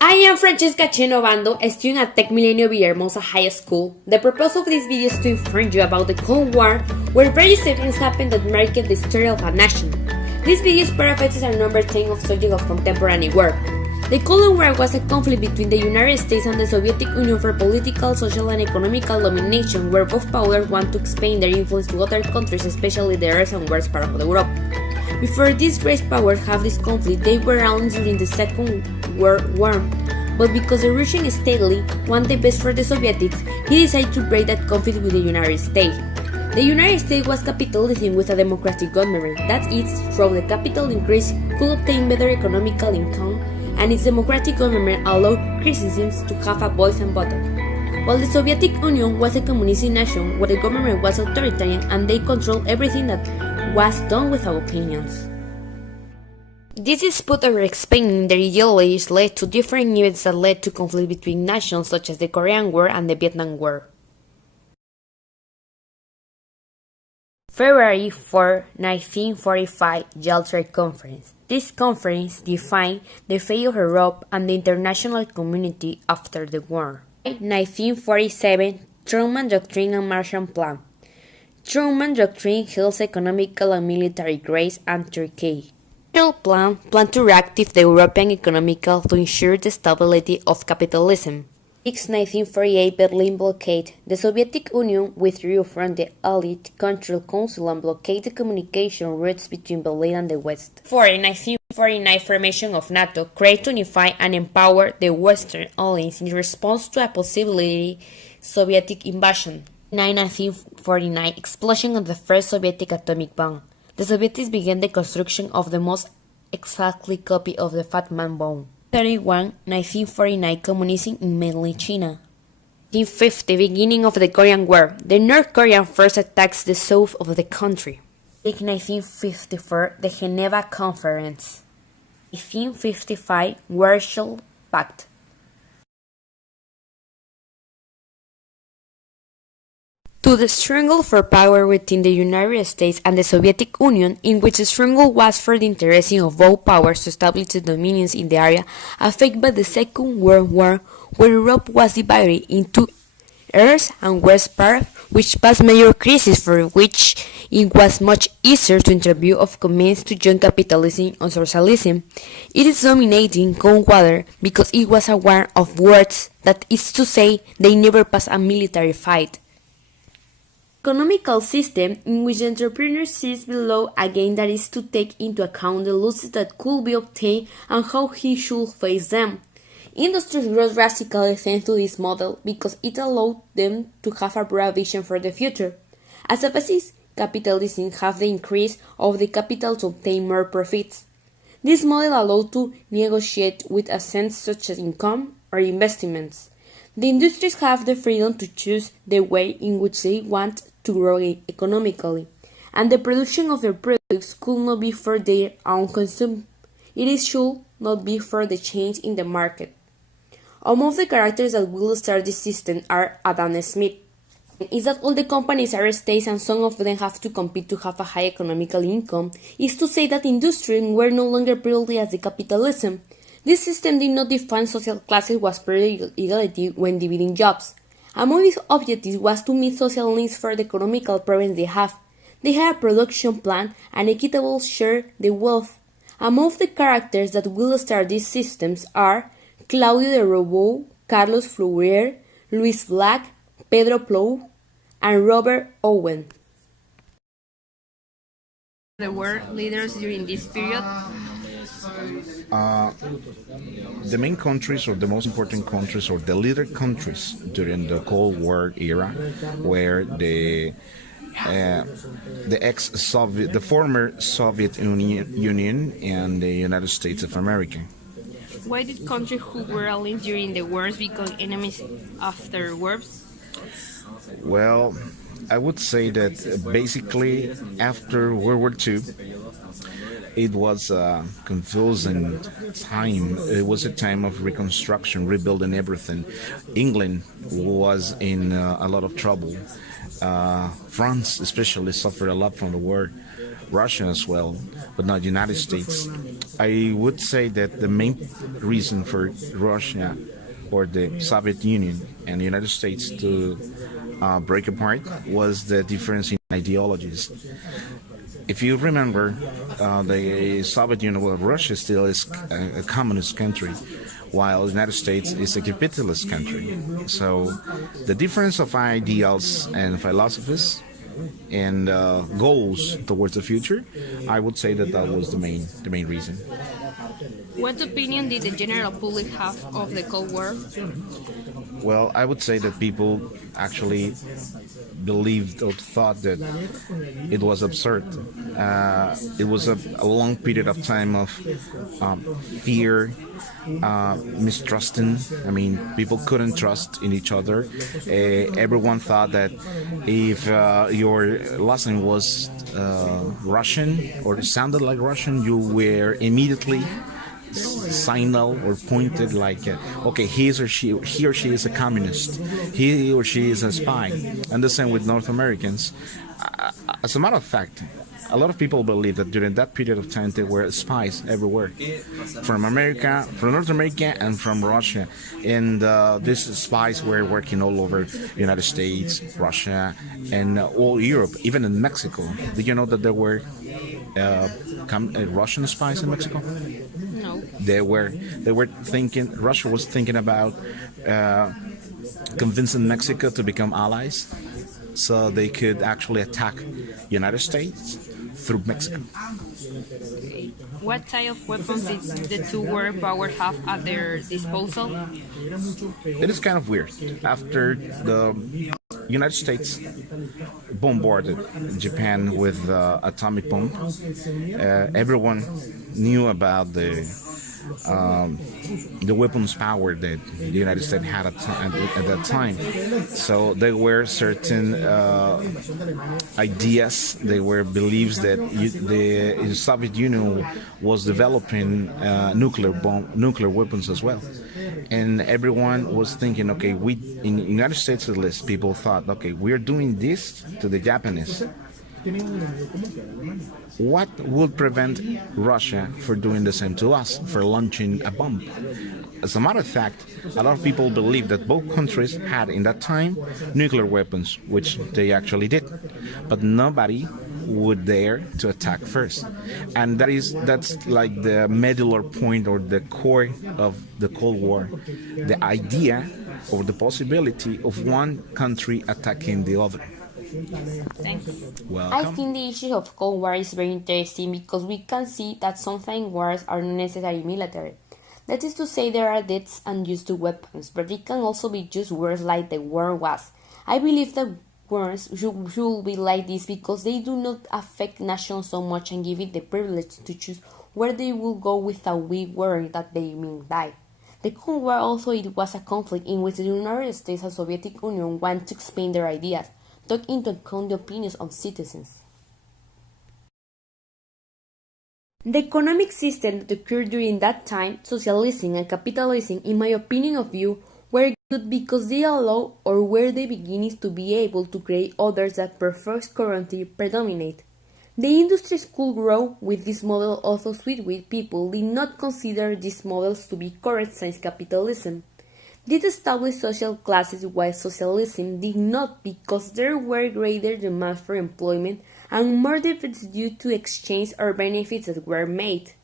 I am Francheska Bando, a student at Tech Milenio Villahermosa High School. The purpose of this video is to inform you about the Cold War, where various events happened that marked the history of a nation. This video's paraphrase are number 10 of subject of contemporary war. The Cold War was a conflict between the United States and the Soviet Union for political, social, and economical domination, where both powers want to expand their influence to other countries, especially the rest and worst part of Europe. Before these great powers have this conflict, they were allies during the Second World War. But because the Russian steadily wanted the best for the Sovietics, he decided to break that conflict with the United States. The United States was capitalism with a democratic government, that is, through the capital increase could obtain better economical income, and its democratic government allowed citizens to have a voice and vote. While the Soviet Union was a communist nation, where the government was authoritarian and they controlled everything that was done without opinions. This dispute over explaining their ideologies led to different events that led to conflict between nations such as the Korean War and the Vietnam War. February 4, 1945 Yalta Conference. This conference defined the fate of Europe and the international community after the war. 1947 Truman Doctrine and Marshall Plan. Truman Doctrine holds economical and military grace and Turkey. Marshall Plan planned to reactivate the European economical to ensure the stability of capitalism. 1948 Berlin blockade. The Soviet Union withdrew from the Allied Control Council and blockaded the communication routes between Berlin and the West. 1949 formation of NATO created to unify and empower the Western Allies in response to a possibility Soviet invasion. 1949 explosion of the first Soviet atomic bomb. The Soviets began the construction of the most exactly copy of the Fat Man bomb. 1949 communism in mainland China. 1950 beginning of the Korean War. The North Korean first attacks the south of the country. 1954 the Geneva Conference. 1955 Warsaw Pact. To the struggle for power within the United States and the Soviet Union, in which the struggle was for the interest of both powers to establish the dominions in the area affected by the Second World War, where Europe was divided into East and West part, which passed major crises for which it was much easier to interview of commitments to join capitalism or socialism. It is dominating Cold War because it was a war of words, that is to say, they never passed a military fight. Economical system in which the entrepreneur sees below again, that is to take into account the losses that could be obtained and how he should face them. Industries grow drastically thanks to this model because it allowed them to have a broad vision for the future. As a basis, capitalism have the increase of the capital to obtain more profits. This model allowed to negotiate with assets such as income or investments. The industries have the freedom to choose the way in which they want to grow economically, and the production of their products could not be for their own consumption. It should not be for the change in the market. Among the characters that will start this system are Adam Smith. Is that all the companies are states and some of them have to compete to have a high economical income, is to say that industry were no longer purely as the capitalism. This system did not define social classes was pure equality when dividing jobs. Among its objectives was to meet social needs for the economical problems they have. They had a production plan and equitable share the wealth. Among the characters that will start these systems are Claudio de Robo, Carlos Fourier, Luis Black, Pedro Plow, and Robert Owen. The world leaders during this period. The main countries or the most important countries or the leader countries during the Cold War era were the ex-Soviet, the former Soviet Union and the United States of America. Why did countries who were allies during the wars become enemies afterwards? Well, I would say that basically after World War II, it was a confusing time. It was a time of reconstruction, rebuilding everything. England was in a lot of trouble. France especially suffered a lot from the war. Russia as well, but not United States. I would say that the main reason for Russia or the Soviet Union and the United States to break apart was the difference in ideologies. If you remember, the Soviet Union, well, Russia still is a communist country, while the United States is a capitalist country. So the difference of ideals and philosophies and goals towards the future, I would say that that was the main reason. What opinion did the general public have of the Cold War? Well, I would say that people actually believed or thought that it was absurd. It was a long period of time of fear, mistrusting. I mean, people couldn't trust in each other. Everyone thought that if your last name was Russian or sounded like Russian, you were immediately signal or pointed like okay, he or she is a communist, he or she is a spy. And the same with North Americans. As a matter of fact, a lot of people believe that during that period of time there were spies everywhere, from America, from North America, and from Russia. And these spies were working all over the United States, Russia, and all Europe, even in Mexico. Did you know that there were Russian spies in Mexico? No. They were thinking. Russia was thinking about convincing Mexico to become allies, so they could actually attack United States through Mexico. What type of weapons did the two world powers have at their disposal? It is kind of weird. After the United States bombarded Japan with atomic bomb, everyone knew about the weapons power that the United States had at that time. So there were certain ideas, there were beliefs that the Soviet Union was developing nuclear weapons as well. And everyone was thinking, okay, we in the United States at least, people thought, okay, we're doing this to the Japanese. What would prevent Russia from doing the same to us, for launching a bomb? As a matter of fact, a lot of people believe that both countries had in that time nuclear weapons, which they actually did. But nobody would dare to attack first. And that's like the medullary point or the core of the Cold War. The idea or the possibility of one country attacking the other. Thanks. I Welcome. think the issue of Cold War is very interesting because we can see that sometimes wars are not necessarily military. That is to say, there are deaths and used to weapons, but it can also be just words like the war was. I believe that wars should be like this because they do not affect nations so much and give it the privilege to choose where they will go without we worrying that they may die. The Cold War also it was a conflict in which the United States and Soviet Union want to expand their ideas, took into account the opinions of citizens. The economic system that occurred during that time, socialism and capitalism, in my opinion of view, were good because they allow or were the beginnings to be able to create others that prefer currently predominate. The industries could grow with this model, although Sweetwheat people did not consider these models to be correct since capitalism did establish social classes while socialism did not because there were greater demands for employment and more deficits due to exchange or benefits that were made.